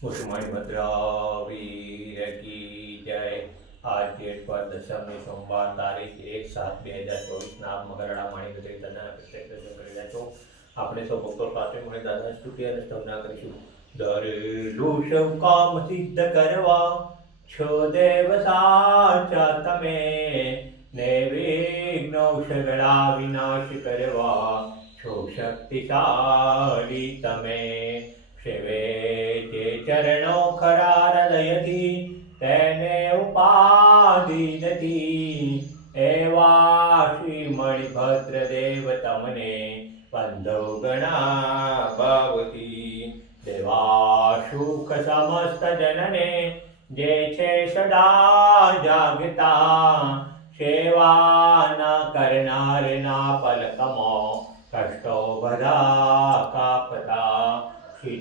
કુસુમભદ્રા વીર કી જય આજ ડેટ પર દશમની સોમવાર તારીખ એક સાત બે હજાર ચોવીસના મકરડા માણી દાદાના પ્રત્યેક દર્શન કરી રહ્યા છો આપણે સૌ ભક્તો સાથે મળી દાદાની સ્તુતિ અને સ્તવના કરીશું દરેલું સૌ કામ સિદ્ધ કરવા છો દેવ સાચા તમે ને વિઘ્નો સગળા વિનાશ કરવા છો શક્તિશાળી તમે સેવે જે ચરણો ખરા હૃદયથી તેને ઉપાધિ નથી. એવા શ્રી મણિભદ્ર દેવ તમને બંધો ગણા ભાવતી દેવા સુખ સમસ્ત જનને જે છે સદા જાગતા, સેવા ન કરનારના પલકમો કષ્ટો બધા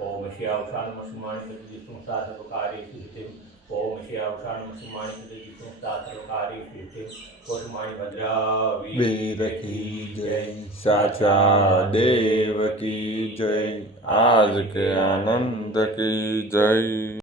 સદા સર્વકારી વિહિતે ઓમ શ્રી અવસાન શ્રી મણિપદ વિષ્ણુ સદા સર્વકારી વિહિતે ઓમ શ્રી અવસાન શ્રી મણિપદ વિષ્ણુ સદા સર્વકારી વિહિતે કોટ મણિભદ્ર વીર કી જય સાચા દેવ કી જય આજ કે આનંદ કી જય